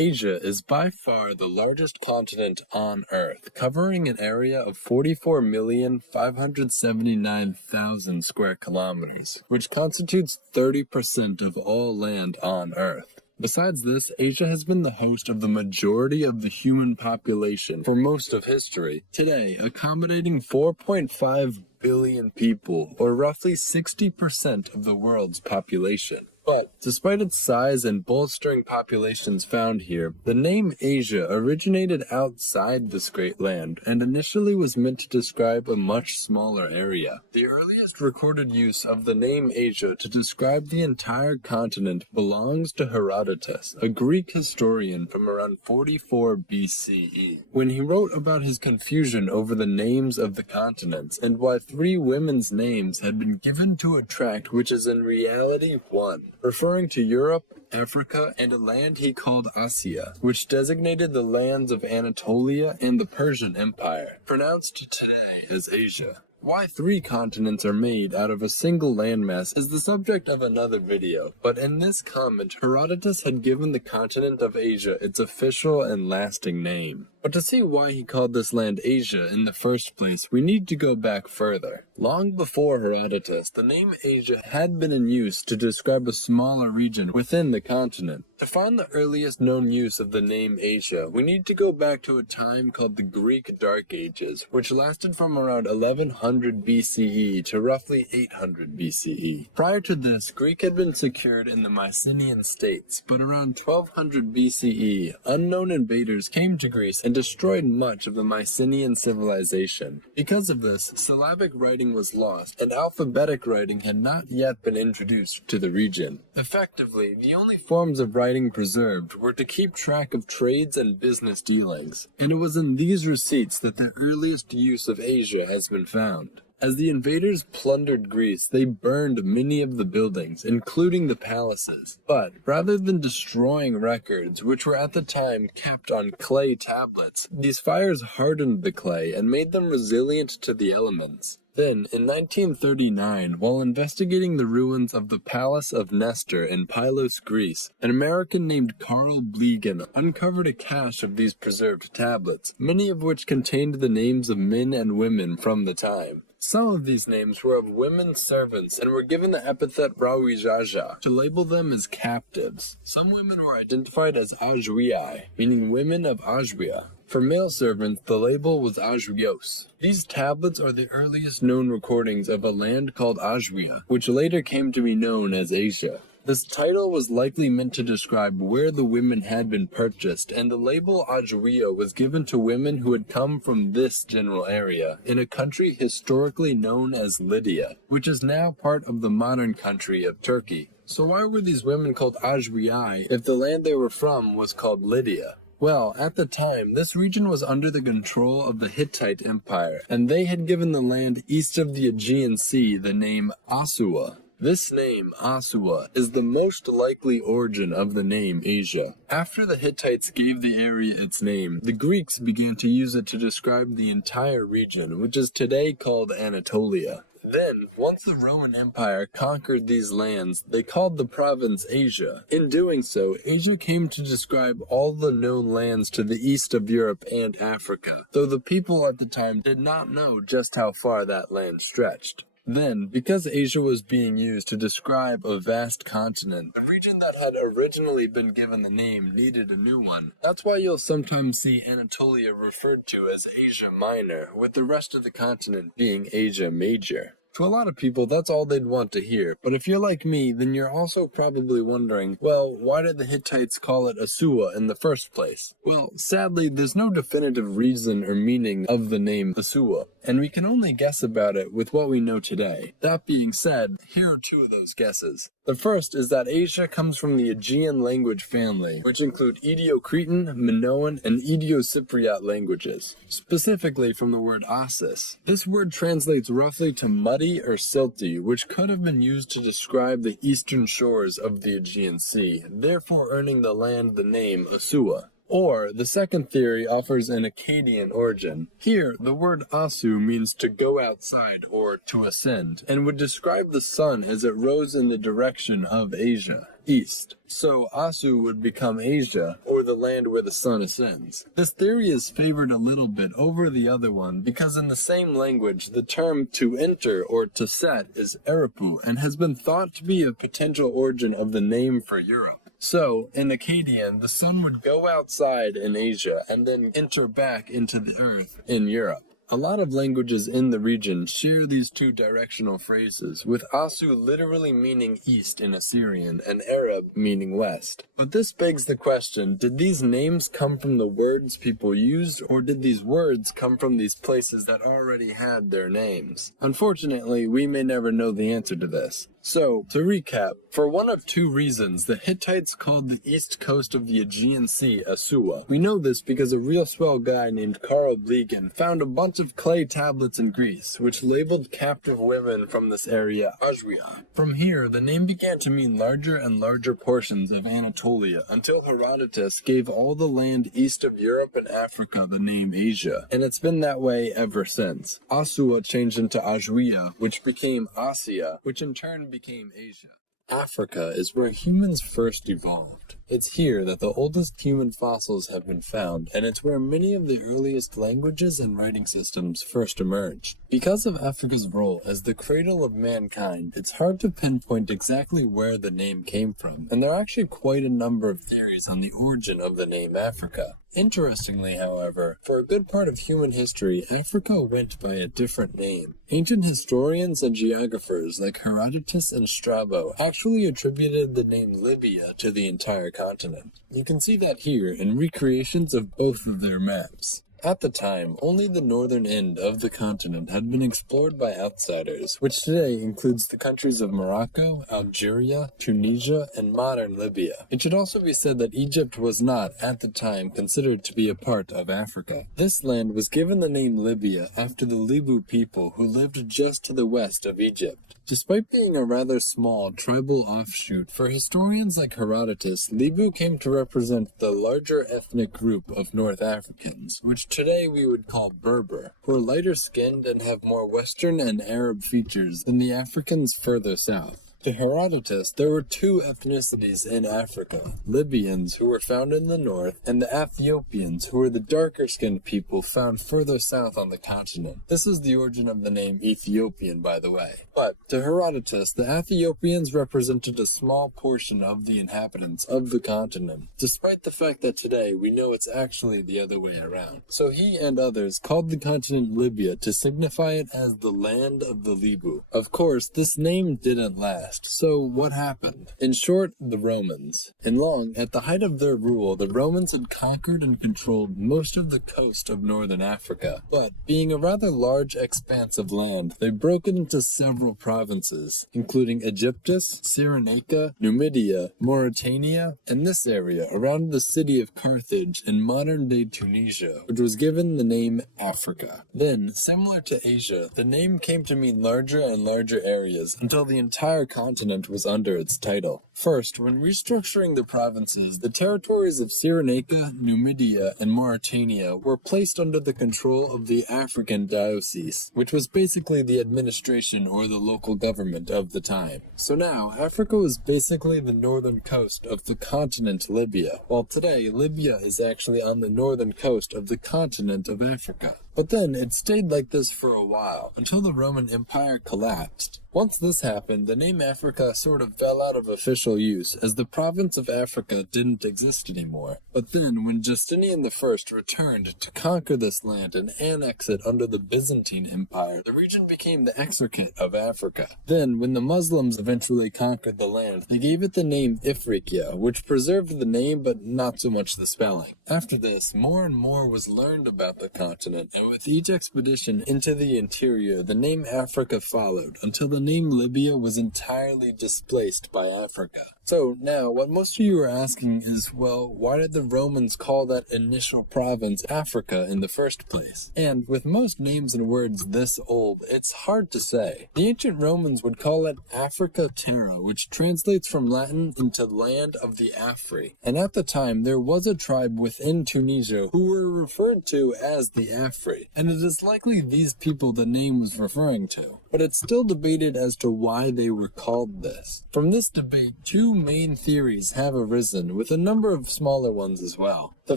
Asia is by far the largest continent on Earth, covering an area of 44,579,000 square kilometers, which constitutes 30% of all land on Earth. Besides this, Asia has been the host of the majority of the human population for most of history, today accommodating 4.5 billion people, or roughly 60% of the world's population. But, despite its size and bolstering populations found here, the name Asia originated outside this great land and initially was meant to describe a much smaller area. The earliest recorded use of the name Asia to describe the entire continent belongs to Herodotus, a Greek historian from around 44 BCE, when he wrote about his confusion over the names of the continents and why 3 women's names had been given to a tract which is in reality one, referring to Europe, Africa, and a land he called Asia, which designated the lands of Anatolia and the Persian Empire, pronounced today as Asia. Why 3 continents are made out of a single landmass is the subject of another video, but in this comment, Herodotus had given the continent of Asia its official and lasting name. But to see why he called this land Asia in the first place, we need to go back further. Long before Herodotus, the name Asia had been in use to describe a smaller region within the continent. To find the earliest known use of the name Asia, we need to go back to a time called the Greek Dark Ages, which lasted from around 1100 BCE to roughly 800 BCE. Prior to this, Greek had been secured in the Mycenaean states, but around 1200 BCE, unknown invaders came to Greece and destroyed much of the Mycenaean civilization. Because of this, syllabic writing was lost, and alphabetic writing had not yet been introduced to the region. Effectively, the only forms of writing preserved were to keep track of trades and business dealings, and it was in these receipts that the earliest use of Asia has been found. As the invaders plundered Greece, they burned many of the buildings, including the palaces. But, rather than destroying records, which were at the time kept on clay tablets, these fires hardened the clay and made them resilient to the elements. Then, in 1939, while investigating the ruins of the Palace of Nestor in Pylos, Greece, an American named Carl Blegan uncovered a cache of these preserved tablets, many of which contained the names of men and women from the time. Some of these names were of women servants and were given the epithet Rawijaja to label them as captives. Some women were identified as Ajwiai, meaning women of Ajwia. For male servants, the label was Ajwios. These tablets are the earliest known recordings of a land called Ajwia, which later came to be known as Asia. This title was likely meant to describe where the women had been purchased, and the label Ajwia was given to women who had come from this general area, in a country historically known as Lydia, which is now part of the modern country of Turkey. So why were these women called Ajwiai if the land they were from was called Lydia? Well, at the time, this region was under the control of the Hittite Empire, and they had given the land east of the Aegean Sea the name Asua. This name, Asua, is the most likely origin of the name Asia. After the Hittites gave the area its name, the Greeks began to use it to describe the entire region, which is today called Anatolia. Then, once the Roman Empire conquered these lands, they called the province Asia. In doing so, Asia came to describe all the known lands to the east of Europe and Africa, though the people at the time did not know just how far that land stretched. Then, because Asia was being used to describe a vast continent, the region that had originally been given the name needed a new one. That's why you'll sometimes see Anatolia referred to as Asia Minor, with the rest of the continent being Asia Major. To a lot of people, that's all they'd want to hear, but if you're like me, then you're also probably wondering, well, why did the Hittites call it Asua in the first place? Well, sadly, there's no definitive reason or meaning of the name Asua, and we can only guess about it with what we know today. That being said, here are 2 of those guesses. The first is that Asia comes from the Aegean language family, which include Indo-Cretan, Minoan, and Indo-Cypriot languages, specifically from the word Asis. This word translates roughly to muddy or silty, which could have been used to describe the eastern shores of the Aegean Sea, therefore earning the land the name Asua. Or, the second theory offers an Akkadian origin. Here, the word asu means to go outside or to ascend, and would describe the sun as it rose in the direction of Asia. east. So Asu would become Asia, or the land where the sun ascends. This theory is favored a little bit over the other one because in the same language, the term to enter or to set is Arapu and has been thought to be a potential origin of the name for Europe. So, in Akkadian, the sun would go outside in Asia and then enter back into the earth in Europe. A lot of languages in the region share these two directional phrases, with Asu literally meaning east in Assyrian and Arab meaning west. But this begs the question, did these names come from the words people used, or did these words come from these places that already had their names? Unfortunately, we may never know the answer to this. So, to recap, for one of two reasons, the Hittites called the east coast of the Aegean Sea Asua. We know this because a real swell guy named Karl Blegan found a bunch of clay tablets in Greece, which labeled captive women from this area Ajwia. From here, the name began to mean larger and larger portions of Anatolia, until Herodotus gave all the land east of Europe and Africa the name Asia, and it's been that way ever since. Asua changed into Ajwia, which became Asia, which in turn became Asia. Africa is where humans first evolved. It's here that the oldest human fossils have been found, and it's where many of the earliest languages and writing systems first emerged. Because of Africa's role as the cradle of mankind, it's hard to pinpoint exactly where the name came from, and there are actually quite a number of theories on the origin of the name Africa. Interestingly, however, for a good part of human history, Africa went by a different name. Ancient historians and geographers like Herodotus and Strabo actually attributed the name Libya to the entire continent. You can see that here in recreations of both of their maps. At the time, only the northern end of the continent had been explored by outsiders, which today includes the countries of Morocco, Algeria, Tunisia, and modern Libya. It should also be said that Egypt was not, at the time, considered to be a part of Africa. This land was given the name Libya after the Libu people who lived just to the west of Egypt. Despite being a rather small tribal offshoot, for historians like Herodotus, Libu came to represent the larger ethnic group of North Africans, which today we would call Berber, who are lighter skinned and have more Western and Arab features than the Africans further south. To Herodotus, there were two ethnicities in Africa, Libyans, who were found in the north, and the Ethiopians, who were the darker-skinned people found further south on the continent. This is the origin of the name Ethiopian, by the way. But to Herodotus, the Ethiopians represented a small portion of the inhabitants of the continent, despite the fact that today we know it's actually the other way around. So he and others called the continent Libya to signify it as the land of the Libu. Of course, this name didn't last. So what happened? In short, the Romans. In long, at the height of their rule, the Romans had conquered and controlled most of the coast of northern Africa. But, being a rather large expanse of land, they broke it into several provinces, including Aegyptus, Cyrenaica, Numidia, Mauritania, and this area around the city of Carthage in modern-day Tunisia, which was given the name Africa. Then, similar to Asia, the name came to mean larger and larger areas until the entire continent was under its title. First, when restructuring the provinces, the territories of Cyrenaica, Numidia, and Mauritania were placed under the control of the African diocese, which was basically the administration or the local government of the time. So now, Africa was basically the northern coast of the continent Libya, while today Libya is actually on the northern coast of the continent of Africa. But then it stayed like this for a while, until the Roman Empire collapsed. Once this happened, the name Africa sort of fell out of official use, as the province of Africa didn't exist anymore. But then, when Justinian I returned to conquer this land and annex it under the Byzantine Empire, the region became the Exarchate of Africa. Then, when the Muslims eventually conquered the land, they gave it the name Ifriqiya, which preserved the name but not so much the spelling. After this, more and more was learned about the continent, and with each expedition into the interior, the name Africa followed, until the name Libya was entirely displaced by Africa. So now, what most of you are asking is, well, why did the Romans call that initial province Africa in the first place? And with most names and words this old, it's hard to say. The ancient Romans would call it Africa Terra, which translates from Latin into land of the Afri. And at the time, there was a tribe within Tunisia who were referred to as the Afri. And it is likely these people the name was referring to. But it's still debated as to why they were called this. From this debate, two main theories have arisen, with a number of smaller ones as well. The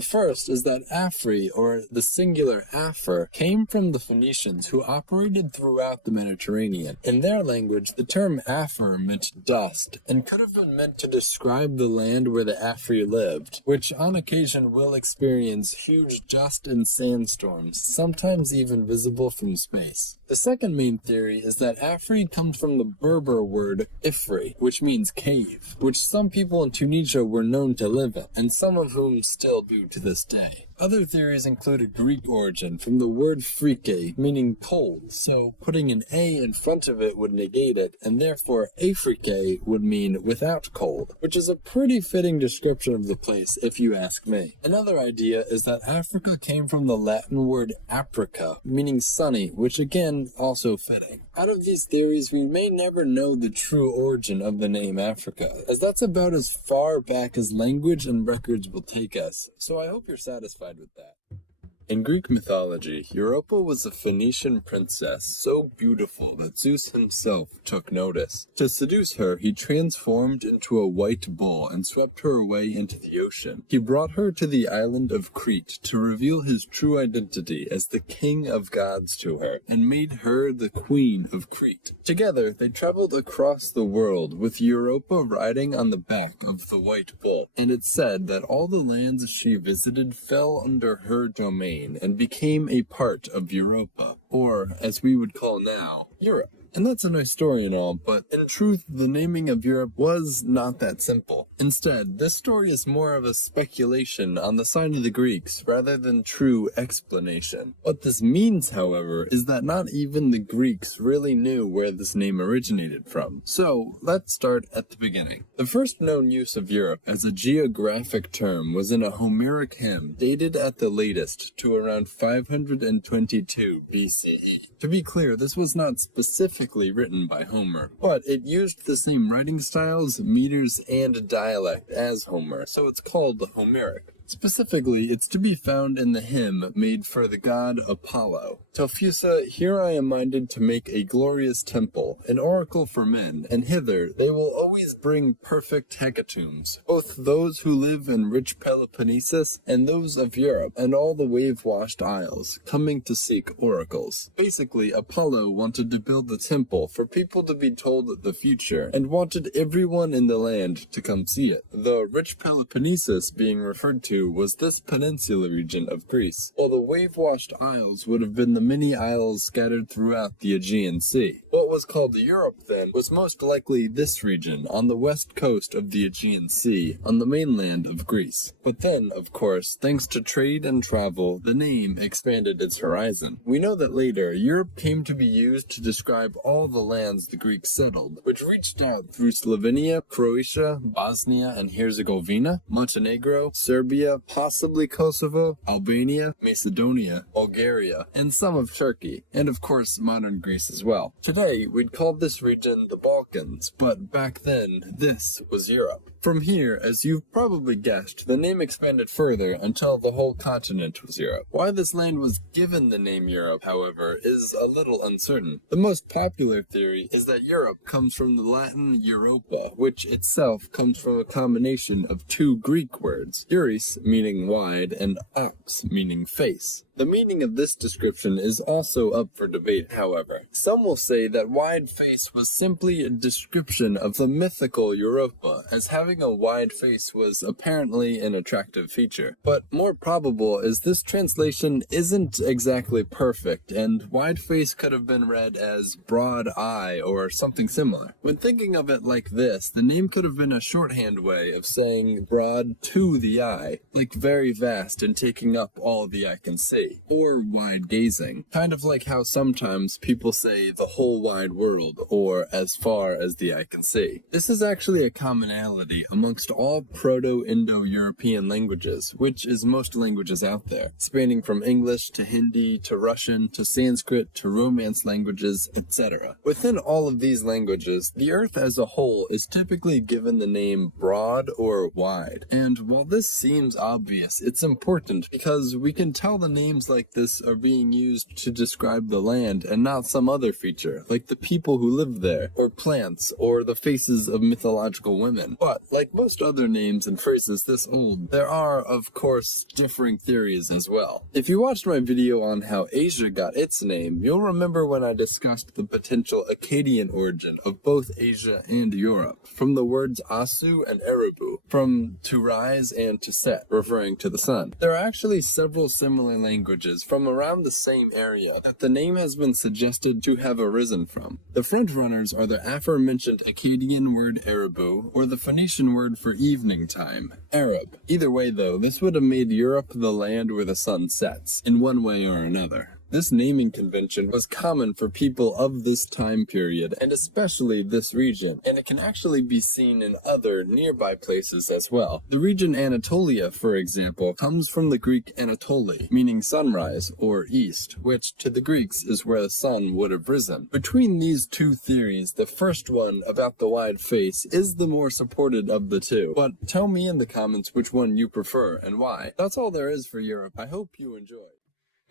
first is that Afri, or the singular Afar, came from the Phoenicians who operated throughout the Mediterranean. In their language, the term Afar meant dust, and could have been meant to describe the land where the Afri lived, which on occasion will experience huge dust and sandstorms, sometimes even visible from space. The second main theory is that Afri comes from the Berber word Ifri, which means cave, which some people in Tunisia were known to live in, and some of whom still do to this day. Other theories include a Greek origin from the word phrike, meaning cold, so putting an A in front of it would negate it, and therefore Afrique would mean without cold, which is a pretty fitting description of the place if you ask me. Another idea is that Africa came from the Latin word aprica, meaning sunny, which again also fitting. Out of these theories, we may never know the true origin of the name Africa, as that's about as far back as language and records will take us, so I hope you're satisfied with that. In Greek mythology, Europa was a Phoenician princess so beautiful that Zeus himself took notice. To seduce her, he transformed into a white bull and swept her away into the ocean. He brought her to the island of Crete to reveal his true identity as the king of gods to her, and made her the queen of Crete. Together, they traveled across the world, with Europa riding on the back of the white bull, and it's said that all the lands she visited fell under her domain and became a part of Europa, or as we would call now, Europe. And that's a nice story and all, but in truth, the naming of Europe was not that simple. Instead, this story is more of a speculation on the side of the Greeks rather than true explanation. What this means, however, is that not even the Greeks really knew where this name originated from. So, let's start at the beginning. The first known use of Europe as a geographic term was in a Homeric hymn dated at the latest to around 522 BCE. To be clear, this was not specifically written by Homer, but it used the same writing styles, meters, and dialect as Homer, so it's called Homeric. Specifically, it's to be found in the hymn made for the god Apollo. Telphusa, here I am minded to make a glorious temple, an oracle for men, and hither they will always bring perfect hecatombs, both those who live in rich Peloponnesus and those of Europe and all the wave-washed isles, coming to seek oracles. Basically, Apollo wanted to build the temple for people to be told the future, and wanted everyone in the land to come see it. The rich Peloponnesus being referred to was this peninsula region of Greece, while the wave-washed isles would have been the many isles scattered throughout the Aegean Sea. What was called Europe then was most likely this region on the west coast of the Aegean Sea, on the mainland of Greece. But then, of course, thanks to trade and travel, the name expanded its horizon. We know that later, Europe came to be used to describe all the lands the Greeks settled, which reached out through Slovenia, Croatia, Bosnia and Herzegovina, Montenegro, Serbia, possibly Kosovo, Albania, Macedonia, Bulgaria, and some of Turkey, and of course modern Greece as well. Today, we'd call this region the Balkans, but back then, this was Europe. From here, as you've probably guessed, the name expanded further until the whole continent was Europe. Why this land was given the name Europe, however, is a little uncertain. The most popular theory is that Europe comes from the Latin Europa, which itself comes from a combination of two Greek words, Euris meaning wide and ops meaning face. The meaning of this description is also up for debate, however. Some will say that wide face was simply a description of the mythical Europa, as having a wide face was apparently an attractive feature. But more probable is this translation isn't exactly perfect, and wide face could have been read as broad eye or something similar. When thinking of it like this, the name could have been a shorthand way of saying broad to the eye, like very vast and taking up all the eye can see. Or wide gazing, kind of like how sometimes people say the whole wide world, or as far as the eye can see. This is actually a commonality amongst all Proto-Indo-European languages, which is most languages out there, spanning from English to Hindi to Russian to Sanskrit to Romance languages, etc. Within all of these languages, the earth as a whole is typically given the name broad or wide. And while this seems obvious, it's important because we can tell the name names like this are being used to describe the land and not some other feature, like the people who live there, or plants, or the faces of mythological women. But, like most other names and phrases this old, there are, of course, differing theories as well. If you watched my video on how Asia got its name, you'll remember when I discussed the potential Akkadian origin of both Asia and Europe, from the words Asu and Erebu, from to rise and to set, referring to the sun. There are actually several similar languages from around the same area that the name has been suggested to have arisen from. The frontrunners are the aforementioned Akkadian word Erebu, or the Phoenician word for evening time, Arab. Either way though, this would have made Europe the land where the sun sets, in one way or another. This naming convention was common for people of this time period, and especially this region, and it can actually be seen in other nearby places as well. The region Anatolia, for example, comes from the Greek Anatoli, meaning sunrise or east, which to the Greeks is where the sun would have risen. Between these two theories, the first one about the wide face is the more supported of the two, but tell me in the comments which one you prefer and why. That's all there is for Europe. I hope you enjoyed.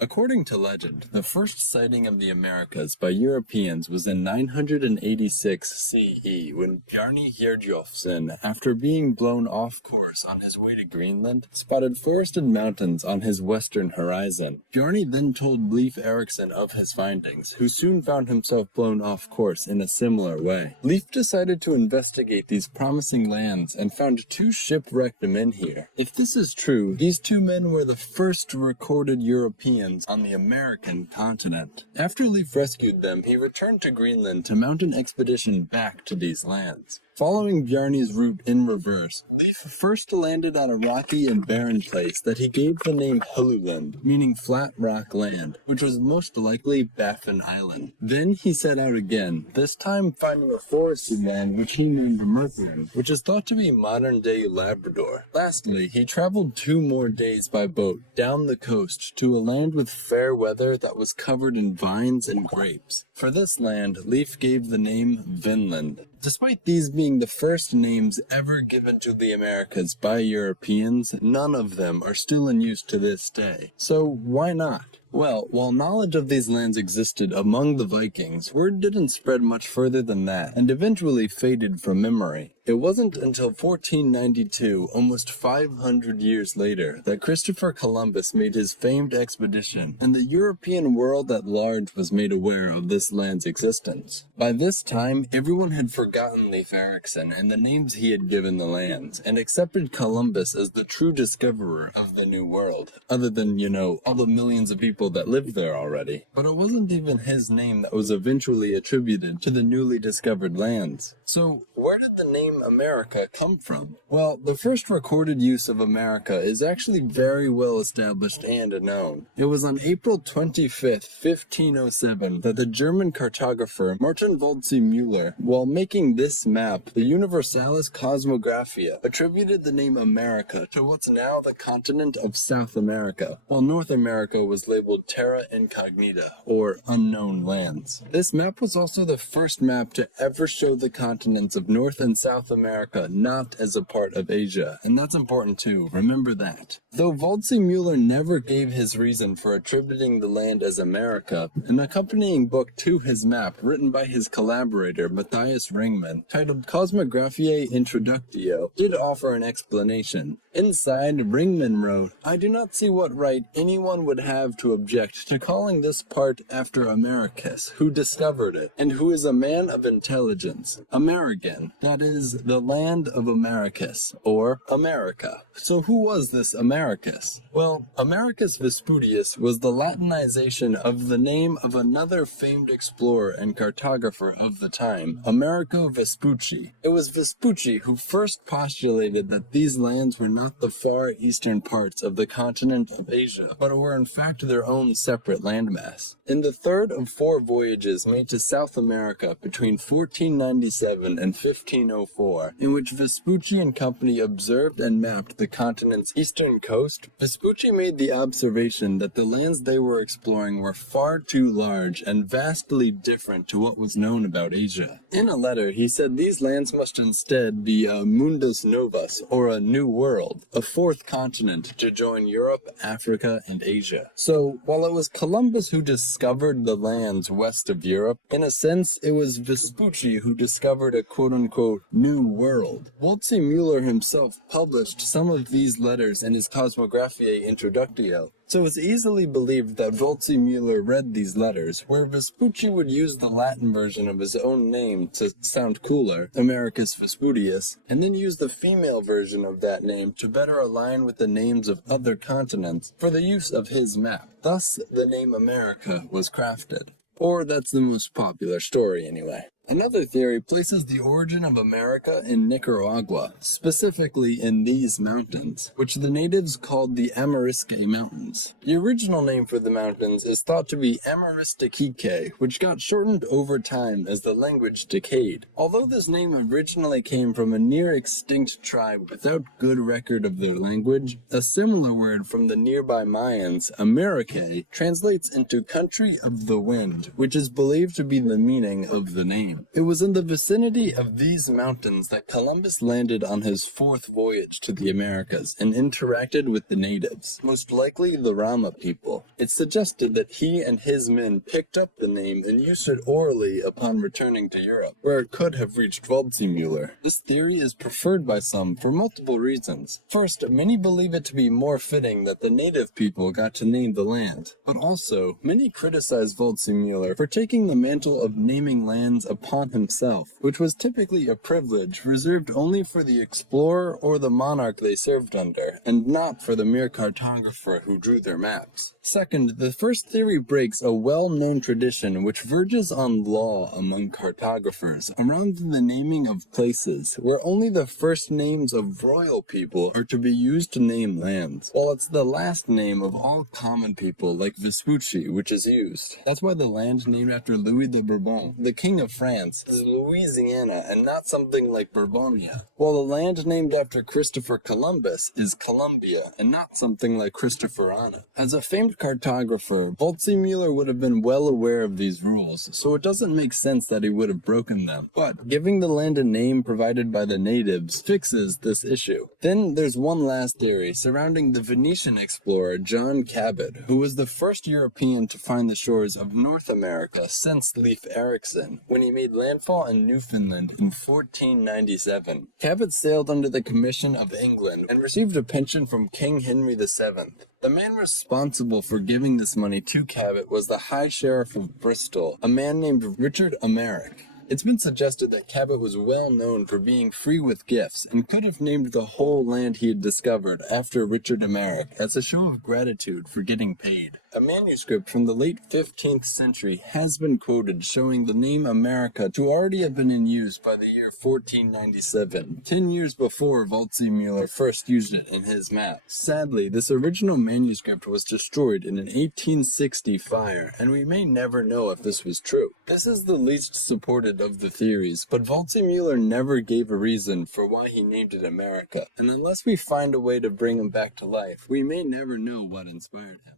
According to legend, the first sighting of the Americas by Europeans was in 986 CE when Bjarni Hjertjofsson, after being blown off course on his way to Greenland, spotted forested mountains on his western horizon. Bjarni then told Leif Erikson of his findings, who soon found himself blown off course in a similar way. Leif decided to investigate these promising lands and found two shipwrecked men here. If this is true, these two men were the first recorded Europeans on the American continent. After Leif rescued them, he returned to Greenland to mount an expedition back to these lands. Following Bjarni's route in reverse, Leif first landed on a rocky and barren place that he gave the name Helluland, meaning flat rock land, which was most likely Baffin Island. Then he set out again, this time finding a forested land which he named Merthyr, which is thought to be modern-day Labrador. Lastly, he traveled 2 more days by boat down the coast to a land with fair weather that was covered in vines and grapes. For this land, Leif gave the name Vinland. Despite these being the first names ever given to the Americas by Europeans, none of them are still in use to this day. So why not? Well, while knowledge of these lands existed among the Vikings, word didn't spread much further than that, and eventually faded from memory. It wasn't until 1492, almost 500 years later, that Christopher Columbus made his famed expedition, and the European world at large was made aware of this land's existence. By this time, everyone had forgotten Leif Erikson and the names he had given the lands, and accepted Columbus as the true discoverer of the New World, other than, all the millions of people that lived there already. But it wasn't even his name that was eventually attributed to the newly discovered lands. So, where did the name America come from? Well, the first recorded use of America is actually very well established and known. It was on April 25th, 1507, that the German cartographer Martin Waldseemüller, while making this map, the Universalis Cosmographia, attributed the name America to what's now the continent of South America, while North America was labeled Terra Incognita, or Unknown Lands. This map was also the first map to ever show the continents of North and South America not as a part of Asia, and that's important too, remember that. Though Waldseemüller never gave his reason for attributing the land as America, an accompanying book to his map written by his collaborator Matthias Ringman, titled Cosmographiae Introductio, did offer an explanation. Inside, Ringman wrote, "I do not see what right anyone would have to object to calling this part after Americus, who discovered it, and who is a man of intelligence. American, that is, the land of Americus, or America." So who was this Americus? Well, Americus Vespucius was the Latinization of the name of another famed explorer and cartographer of the time, Amerigo Vespucci. It was Vespucci who first postulated that these lands were not the far eastern parts of the continent of Asia, but were in fact their own separate landmass. In the third of 4 voyages made to South America between 1497 and 1504, in which Vespucci and company observed and mapped the continent's eastern coast, Vespucci made the observation that the lands they were exploring were far too large and vastly different to what was known about Asia. In a letter, he said these lands must instead be a mundus novus, or a new world. World, a fourth continent to join Europe, Africa, and Asia. So, while it was Columbus who discovered the lands west of Europe, in a sense, it was Vespucci who discovered a quote-unquote new world. Waldseemüller himself published some of these letters in his Cosmographiae Introductio, so it's easily believed that Waldseemüller read these letters, where Vespucci would use the Latin version of his own name to sound cooler, Americus Vespudius, and then use the female version of that name to better align with the names of other continents for the use of his map. Thus, the name America was crafted. Or that's the most popular story anyway. Another theory places the origin of America in Nicaragua, specifically in these mountains, which the natives called the Amarisque Mountains. The original name for the mountains is thought to be Amaristiquique, which got shortened over time as the language decayed. Although this name originally came from a near-extinct tribe without good record of their language, a similar word from the nearby Mayans, Americae, translates into country of the wind, which is believed to be the meaning of the name. It was in the vicinity of these mountains that Columbus landed on his fourth voyage to the Americas and interacted with the natives, most likely the Rama people. It's suggested that he and his men picked up the name and used it orally upon returning to Europe, where it could have reached Waldseemüller. This theory is preferred by some for multiple reasons. First, many believe it to be more fitting that the native people got to name the land, but also, many criticize Waldseemüller for taking the mantle of naming lands upon himself, which was typically a privilege reserved only for the explorer or the monarch they served under, and not for the mere cartographer who drew their maps. Second, the first theory breaks a well-known tradition which verges on law among cartographers around the naming of places, where only the first names of royal people are to be used to name lands, while it's the last name of all common people like Vespucci which is used. That's why the land named after Louis de Bourbon, the King of France, is Louisiana and not something like Bourbonia, while the land named after Christopher Columbus is Columbia and not something like Christopherana. As a famed cartographer, Waldseemüller would have been well aware of these rules, so it doesn't make sense that he would have broken them. But giving the land a name provided by the natives fixes this issue. Then there's one last theory surrounding the Venetian explorer John Cabot, who was the first European to find the shores of North America since Leif Erikson, when he made landfall in Newfoundland in 1497. Cabot sailed under the commission of England and received a pension from King Henry VII. The man responsible for giving this money to Cabot was the High Sheriff of Bristol, a man named Richard Emmerich. It's been suggested that Cabot was well known for being free with gifts and could have named the whole land he had discovered after Richard Emmerich as a show of gratitude for getting paid. A manuscript from the late 15th century has been quoted showing the name America to already have been in use by the year 1497, 10 years before Waldseemüller first used it in his map. Sadly, this original manuscript was destroyed in an 1860 fire, and we may never know if this was true. This is the least supported of the theories, but Waldseemüller never gave a reason for why he named it America, and unless we find a way to bring him back to life, we may never know what inspired him.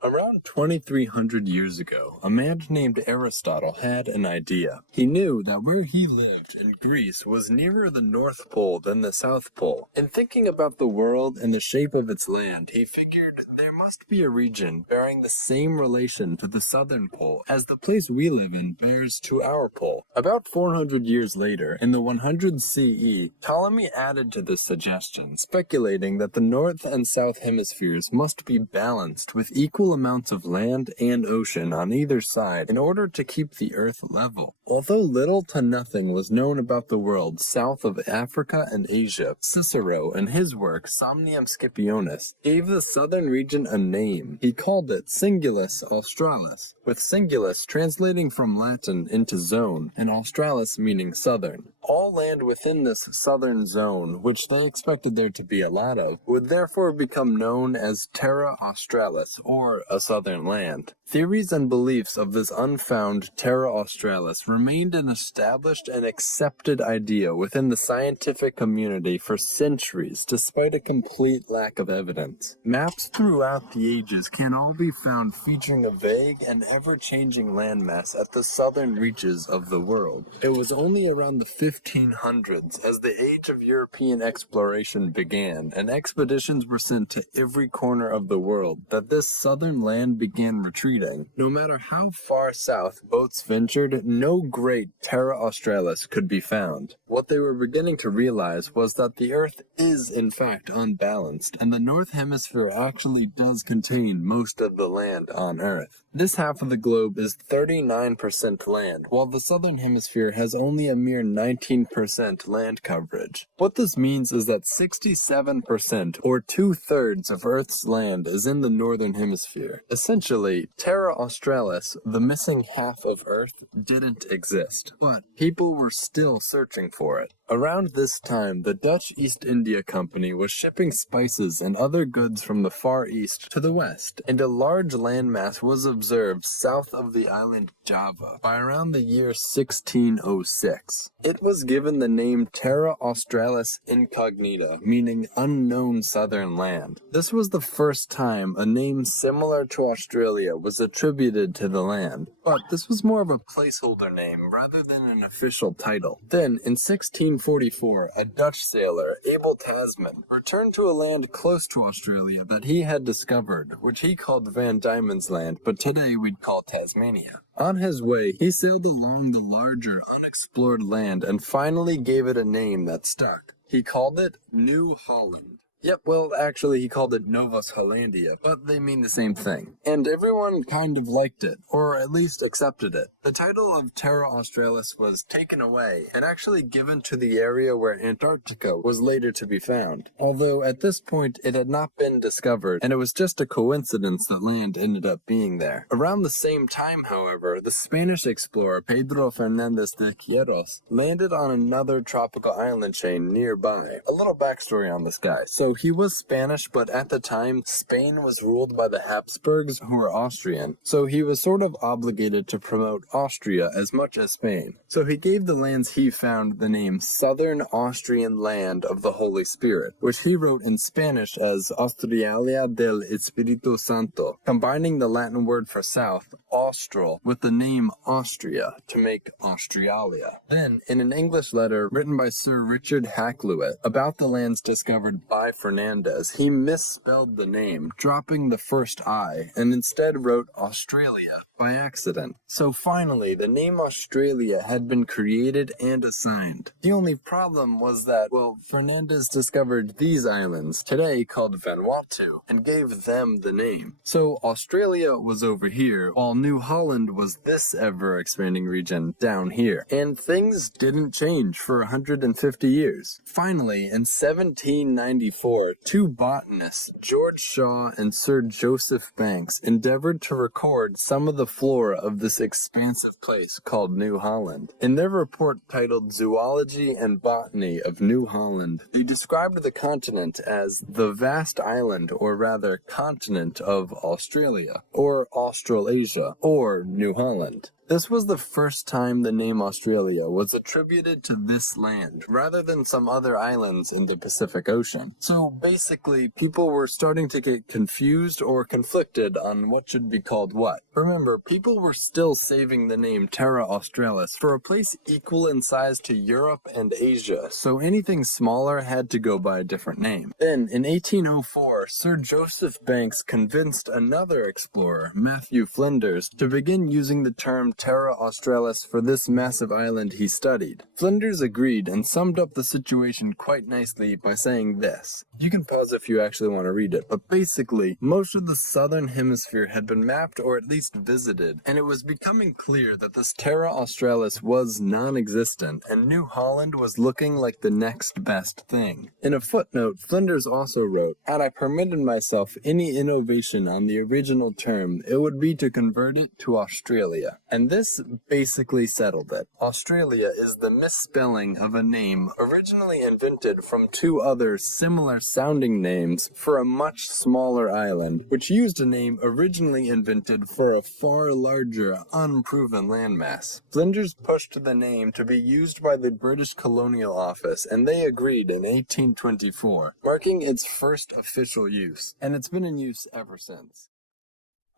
Around 2,300 years ago, a man named Aristotle had an idea. He knew that where he lived in Greece was nearer the North Pole than the South Pole. In thinking about the world and the shape of its land, he figured there must be a region bearing the same relation to the Southern Pole as the place we live in bears to our pole. About 400 years later, in the 100 CE, Ptolemy added to this suggestion, speculating that the North and South hemispheres must be balanced with equal amounts of land and ocean on either side in order to keep the Earth level. Although little to nothing was known about the world south of Africa and Asia, Cicero, in his work Somnium Scipionis, gave the southern region a name. He called it Singulus Australis, with Singulus translating from Latin into zone, and Australis meaning southern. All land within this southern zone, which they expected there to be a lot of, would therefore become known as Terra Australis, or a southern land. Theories and beliefs of this unfound Terra Australis remained an established and accepted idea within the scientific community for centuries, despite a complete lack of evidence. Maps throughout throughout the ages can all be found featuring a vague and ever-changing landmass at the southern reaches of the world. It was only around the 1500s, as the age of European exploration began and expeditions were sent to every corner of the world, that this southern land began retreating. No matter how far south boats ventured, no great Terra Australis could be found. What they were beginning to realize was that the Earth is in fact unbalanced, and the North Hemisphere actually does contain most of the land on Earth. This half of the globe is 39% land, while the Southern Hemisphere has only a mere 19% land coverage. What this means is that 67%, or 2/3 of Earth's land, is in the Northern Hemisphere. Essentially, Terra Australis, the missing half of Earth, didn't exist, but people were still searching for it. Around this time, the Dutch East India Company was shipping spices and other goods from the Far East to the West, and a large landmass was observed south of the island Java by around the year 1606. It was given the name Terra Australis Incognita, meaning unknown southern land. This was the first time a name similar to Australia was attributed to the land, but this was more of a placeholder name rather than an official title. Then, in 1644, a Dutch sailor, Abel Tasman, returned to a land close to Australia that he had discovered, which he called Van Diemen's Land, but today we'd call Tasmania. On his way, he sailed along the larger, unexplored land and finally gave it a name that stuck. He called it New Holland. Yep, well, actually he called it Novus Hollandia, but they mean the same thing. And everyone kind of liked it, or at least accepted it. The title of Terra Australis was taken away, and actually given to the area where Antarctica was later to be found. Although at this point it had not been discovered, and it was just a coincidence that land ended up being there. Around the same time, however, the Spanish explorer Pedro Fernandez de Queiroz landed on another tropical island chain nearby. A little backstory on this guy. So he was Spanish, but at the time, Spain was ruled by the Habsburgs, who were Austrian. So he was sort of obligated to promote Austria as much as Spain. So he gave the lands he found the name Southern Austrian Land of the Holy Spirit, which he wrote in Spanish as Australia del Espíritu Santo, combining the Latin word for south, austral, with the name Austria to make Australia. Then, in an English letter written by Sir Richard Hakluyt about the lands discovered by Fernandez, he misspelled the name, dropping the first I, and instead wrote Australia by accident. So finally, the name Australia had been created and assigned. The only problem was that, well, Fernandez discovered these islands, today called Vanuatu, and gave them the name. So Australia was over here, while New Holland was this ever-expanding region down here. And things didn't change for 150 years. Finally, in 1794, two botanists, George Shaw and Sir Joseph Banks, endeavored to record some of the flora of this expansive place called New Holland. In their report titled Zoology and Botany of New Holland, they described the continent as the vast island, or rather continent, of Australia, or Australasia, or New Holland. This was the first time the name Australia was attributed to this land, rather than some other islands in the Pacific Ocean. So basically, people were starting to get confused or conflicted on what should be called what. Remember, people were still saving the name Terra Australis for a place equal in size to Europe and Asia, so anything smaller had to go by a different name. Then, in 1804, Sir Joseph Banks convinced another explorer, Matthew Flinders, to begin using the term Terra Australis for this massive island he studied. Flinders agreed and summed up the situation quite nicely by saying this. You can pause if you actually want to read it, but basically, most of the southern hemisphere had been mapped or at least visited, and it was becoming clear that this Terra Australis was non-existent, and New Holland was looking like the next best thing. In a footnote, Flinders also wrote, "Had I permitted myself any innovation on the original term, it would be to convert it to Australia." And this basically settled it. Australia is the misspelling of a name originally invented from two other similar sounding names for a much smaller island, which used a name originally invented for a far larger, unproven landmass. Flinders pushed the name to be used by the British Colonial Office, and they agreed in 1824, marking its first official commercial use, and it's been in use ever since.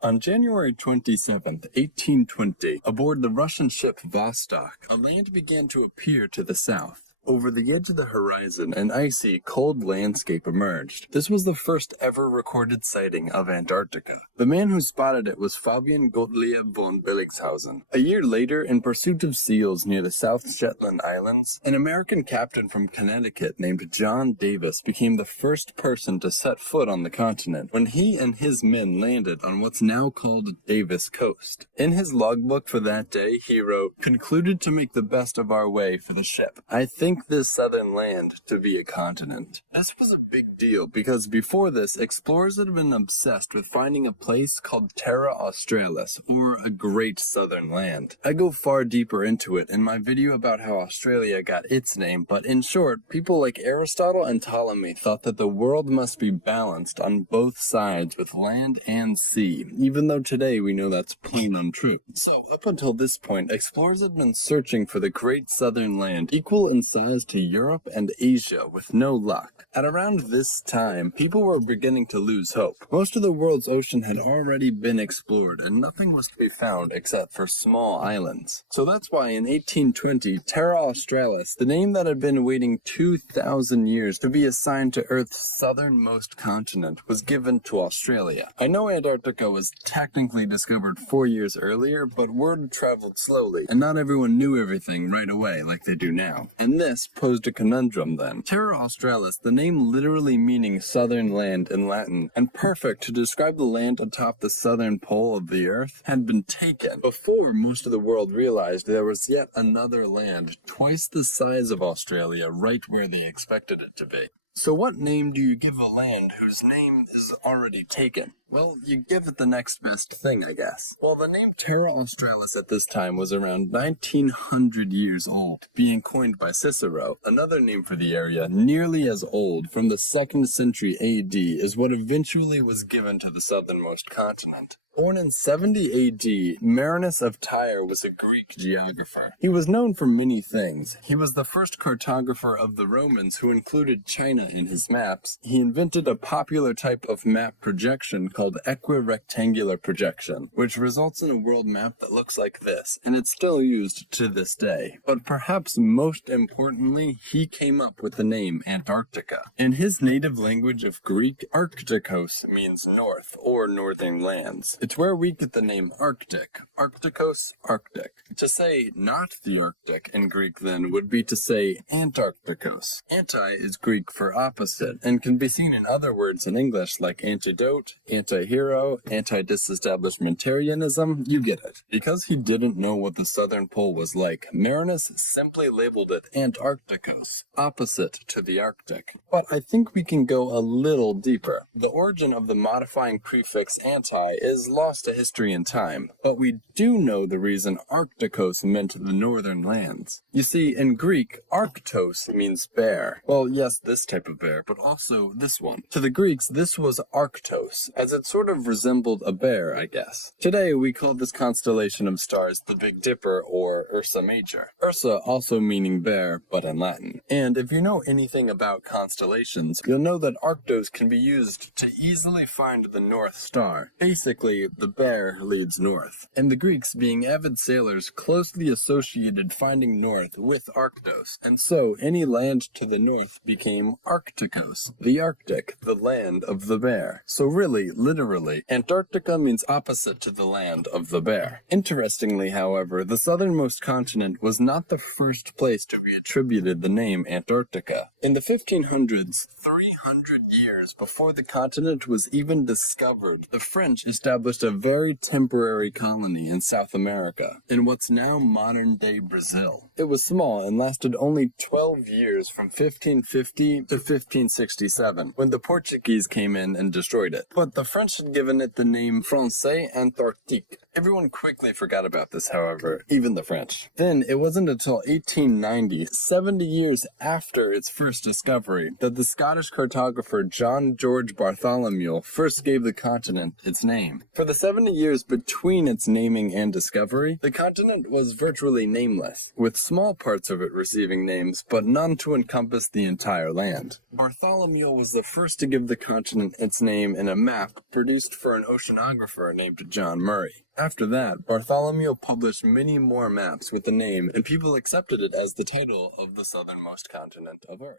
On January 27, 1820, aboard the Russian ship Vostok, a land began to appear to the south. Over the edge of the horizon, an icy, cold landscape emerged. This was the first ever recorded sighting of Antarctica. The man who spotted it was Fabian Gottlieb von Billingshausen. A year later, in pursuit of seals near the South Shetland Islands, an American captain from Connecticut named John Davis became the first person to set foot on the continent when he and his men landed on what's now called Davis Coast. In his logbook for that day, he wrote, "Concluded to make the best of our way for the ship. I think this southern land to be a continent." This was a big deal because before this, explorers had been obsessed with finding a place called Terra Australis, or a great southern land. I go far deeper into it in my video about how Australia got its name, but in short, people like Aristotle and Ptolemy thought that the world must be balanced on both sides with land and sea, even though today we know that's plain untrue. So up until this point, explorers had been searching for the great southern land, equal in size to Europe and Asia, with no luck. At around this time, people were beginning to lose hope. Most of the world's ocean had already been explored, and nothing was to be found except for small islands. So that's why in 1820, Terra Australis, the name that had been waiting 2,000 years to be assigned to Earth's southernmost continent, was given to Australia. I know Antarctica was technically discovered 4 years earlier, but word traveled slowly, and not everyone knew everything right away like they do now. And this posed a conundrum then. Terra Australis, the name literally meaning southern land in Latin, and perfect to describe the land atop the southern pole of the Earth, had been taken before most of the world realized there was yet another land twice the size of Australia right where they expected it to be. So what name do you give a land whose name is already taken? Well, you give it the next best thing, I guess. Well, the name Terra Australis at this time was around 1900 years old, being coined by Cicero. Another name for the area, nearly as old, from the 2nd century AD, is what eventually was given to the southernmost continent. Born in 70 AD, Marinus of Tyre was a Greek geographer. He was known for many things. He was the first cartographer of the Romans who included China in his maps. He invented a popular type of map projection called equirectangular projection, which results in a world map that looks like this, and it's still used to this day. But perhaps most importantly, he came up with the name Antarctica. In his native language of Greek, Arcticos means north, or northern lands. It's where we get the name Arctic. Arcticos, Arctic. To say not the Arctic in Greek then would be to say Antarcticos. Anti is Greek for opposite, and can be seen in other words in English like antidote, anti-hero, anti-disestablishmentarianism, you get it. Because he didn't know what the southern pole was like, Marinus simply labeled it Antarcticos, opposite to the Arctic. But I think we can go a little deeper. The origin of the modifying prefix anti is lost to history and time, but we do know the reason Arcticos meant the northern lands. You see, in Greek, Arctos means bear. Well, yes, this type of bear, but also this one. To the Greeks, this was Arctos, as it sort of resembled a bear, I guess. Today, we call this constellation of stars the Big Dipper, or Ursa Major. Ursa also meaning bear, but in Latin. And if you know anything about constellations, you'll know that Arctos can be used to easily find the North Star. Basically, the bear leads north. And the Greeks, being avid sailors, closely associated finding north with Arctos. And so, any land to the north became Arcticos, the Arctic, the land of the bear. So really, literally, Antarctica means opposite to the land of the bear. Interestingly, however, the southernmost continent was not the first place to be attributed the name Antarctica. In the 1500s, 300 years before the continent was even discovered, the French established a very temporary colony in South America, in what's now modern-day Brazil. It was small and lasted only 12 years from 1550 to 1567, when the Portuguese came in and destroyed it. But the French had given it the name Francais Antarctique, Everyone quickly forgot about this, however, even the French. Then, it wasn't until 1890, 70 years after its first discovery, that the Scottish cartographer John George Bartholomew first gave the continent its name. For the 70 years between its naming and discovery, the continent was virtually nameless, with small parts of it receiving names, but none to encompass the entire land. Bartholomew was the first to give the continent its name in a map produced for an oceanographer named John Murray. After that, Bartholomew published many more maps with the name, and people accepted it as the title of the southernmost continent of Earth.